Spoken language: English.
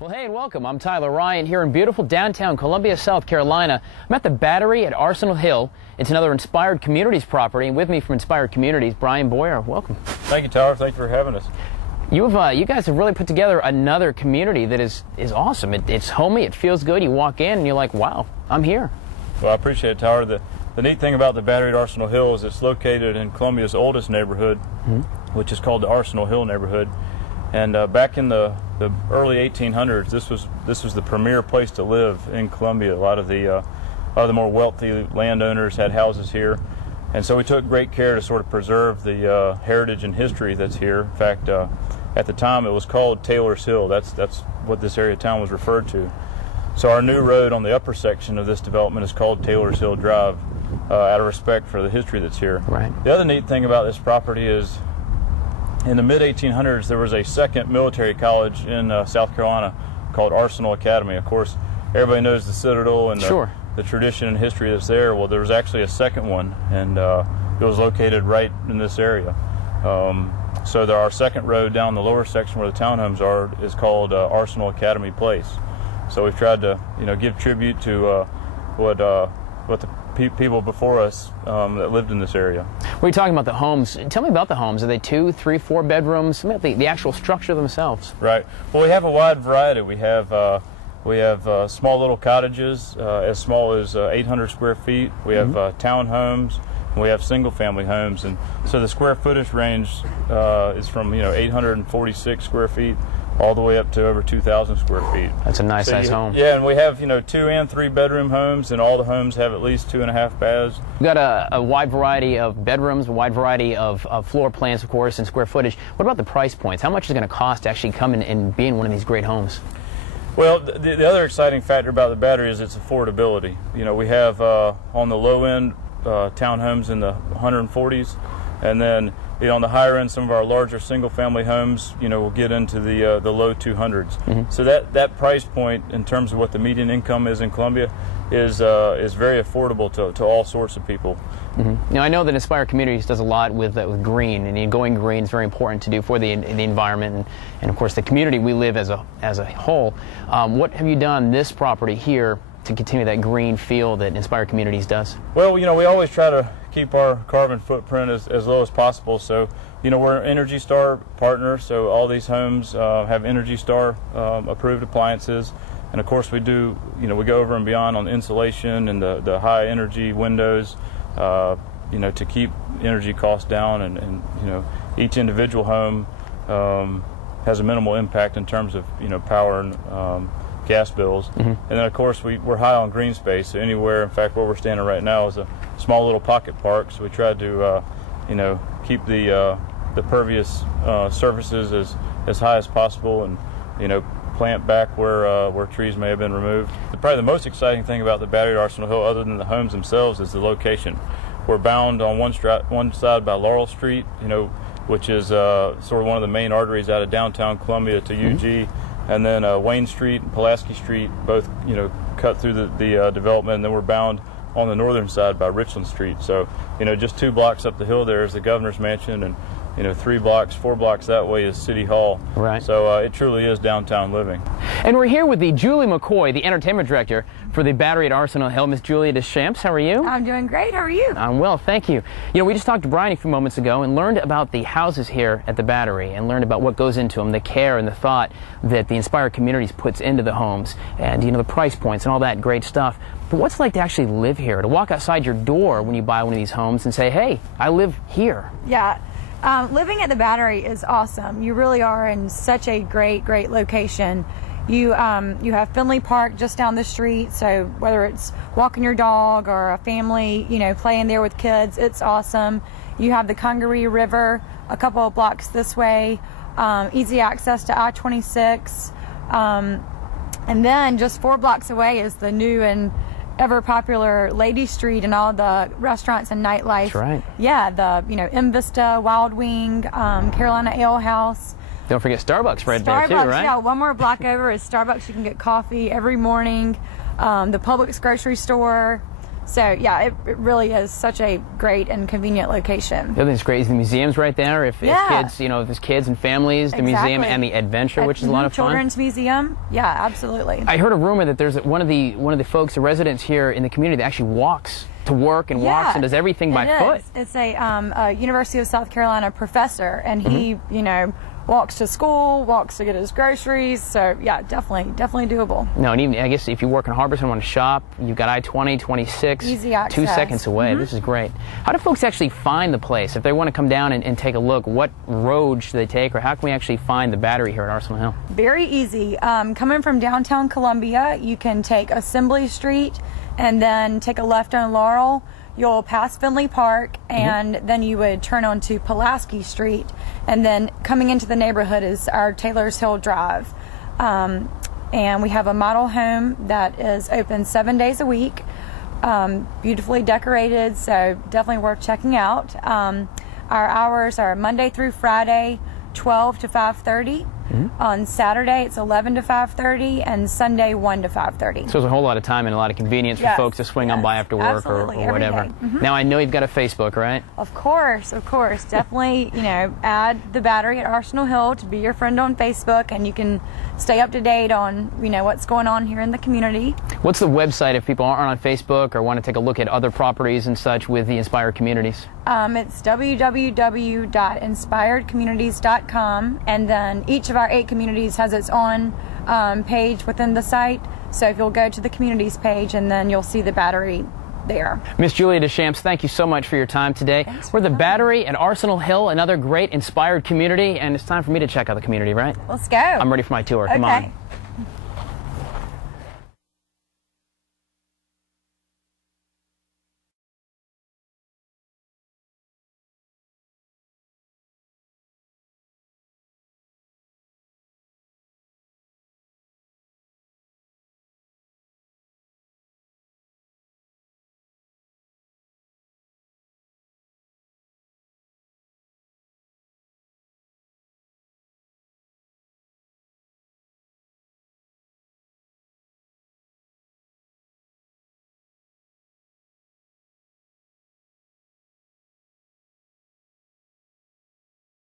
Well, hey and welcome. I'm Tyler Ryan here in beautiful downtown Columbia, South Carolina. I'm at the Battery at Arsenal Hill. It's another Inspired Communities property. And with me from Inspired Communities, Brian Boyer. Welcome. Thank you, Tyler. Thank you for having us. You guys have really put together another community that is awesome. It's homey. It feels good. You walk in and you're like, wow, I'm here. Well, I appreciate it, Tyler. The neat thing about the Battery at Arsenal Hill is it's located in Columbia's oldest neighborhood, which is called the Arsenal Hill neighborhood. And back in the early 1800s, this was the premier place to live in Columbia. A lot of the more wealthy landowners had houses here, and so we took great care to sort of preserve the heritage and history that's here. In fact, at the time it was called Taylor's Hill. That's what this area of town was referred to. So our new road on the upper section of this development is called Taylor's Hill Drive, out of respect for the history that's here. Right. The other neat thing about this property is, in the mid-1800s, there was a second military college in South Carolina called Arsenal Academy. Of course, everybody knows the Citadel and the tradition and history that's there. Well, there was actually a second one, and it was located right in this area. So our second road down the lower section where the townhomes are is called Arsenal Academy Place. So we've tried to, give tribute to what the people before us that lived in this area. We're talking about the homes. Tell me about the homes. Are they 2, 3, 4 bedrooms? Tell me about the actual structure themselves. Right. Well, we have a wide variety. We have small little cottages as small as 800 square feet. We have townhomes. And we have single-family homes, and so the square footage range is from 846 square feet all the way up to over 2,000 square feet. That's a nice size home. Yeah, and we have 2 and 3 bedroom homes, and all the homes have at least 2.5 baths. We've got a wide variety of bedrooms, a wide variety of floor plans, of course, and square footage. What about the price points? How much is it going to cost to actually come in and be in one of these great homes? Well, the other exciting factor about the Battery is its affordability. We have on the low end townhomes in the 140s, and then on the higher end, some of our larger single-family homes, will get into the low 200s. So that price point, in terms of what the median income is in Columbia, is very affordable to all sorts of people. Now, I know that Inspired Communities does a lot with green, and going green is very important to do for the environment and of course the community we live as a whole. What have you done this property here to continue that green feel that Inspired Communities does? Well, we always try to keep our carbon footprint as low as possible. So, we're an Energy Star partner, so all these homes have Energy Star approved appliances. And of course we do, we go over and beyond on insulation and the high energy windows, to keep energy costs down. And each individual home has a minimal impact in terms of, power and gas bills. And then of course we're high on green space, so anywhere, in fact where we're standing right now is a small little pocket park, so we try to keep the pervious surfaces as high as possible, and plant back where trees may have been removed. Probably the most exciting thing about the Battery at Arsenal Hill, other than the homes themselves, is the location. We're bound on one side by Laurel Street, which is sort of one of the main arteries out of downtown Columbia to UG. And then Wayne Street and Pulaski Street both, cut through the development, and then we're bound on the northern side by Richland Street. So, just 2 blocks up the hill there is the governor's mansion, and 4 blocks that way is City Hall. Right. So it truly is downtown living. And we're here with the Julie McCoy, the entertainment director for the Battery at Arsenal Hill. Miss Julia Deschamps, how are you? I'm doing great. How are you? I'm well, thank you. We just talked to Brian a few moments ago and learned about the houses here at the Battery, and learned about what goes into them, the care and the thought that the Inspired Communities puts into the homes, and the price points and all that great stuff. But what's it like to actually live here, to walk outside your door when you buy one of these homes and say, hey, I live here? Yeah. Living at the Battery is awesome. You really are in such a great location. You have Finley Park just down the street, so whether it's walking your dog or a family, playing there with kids, it's awesome. You have the Congaree River a couple of blocks this way, easy access to I-26, and then just 4 blocks away is the new and ever popular Lady Street and all the restaurants and nightlife. That's right. Yeah, the M Vista, Wild Wing, Carolina Ale House. Don't forget Starbucks right there too, right? Yeah, 1 more block over is Starbucks. You can get coffee every morning. The Publix grocery store. So yeah, it really is such a great and convenient location. The other thing's great is the museum's right there. If kids, if there's kids and families, the museum and the adventure, which is a lot of fun. Children's museum, yeah, absolutely. I heard a rumor that there's one of the folks, the residents here in the community, that actually walks to work and walks and does everything by foot. It's a University of South Carolina professor, and he, walks to school, walks to get his groceries. So yeah, definitely doable. No, and even I guess if you work in Harbison and want to shop, you've got I-20, 26, easy access. 2 seconds away. This is great. How do folks actually find the place? If they want to come down and take a look, what road should they take, or how can we actually find the Battery here at Arsenal Hill? Very easy. Coming from downtown Columbia, you can take Assembly Street and then take a left on Laurel. You'll pass Finley Park, and then you would turn onto Pulaski Street, and then coming into the neighborhood is our Taylor's Hill Drive. And we have a model home that is open 7 days a week, beautifully decorated, so definitely worth checking out. Our hours are Monday through Friday, 12 to 5:30. On Saturday, it's 11 to 5:30, and Sunday, 1 to 5:30. So there's a whole lot of time and a lot of convenience for folks to swing on by after work or whatever. Now, I know you've got a Facebook, right? Of course. Definitely, add the Battery at Arsenal Hill to be your friend on Facebook, and you can stay up to date on, what's going on here in the community. What's the website if people aren't on Facebook or want to take a look at other properties and such with the Inspired Communities? It's www.inspiredcommunities.com, and then each of our 8 communities has its own page within the site. So if you'll go to the communities page, and then you'll see the Battery there. Miss Julia Deschamps, thank you so much for your time today. We're the Battery at Arsenal Hill, another great inspired community, and it's time for me to check out the community, right? Let's go. I'm ready for my tour. Come on.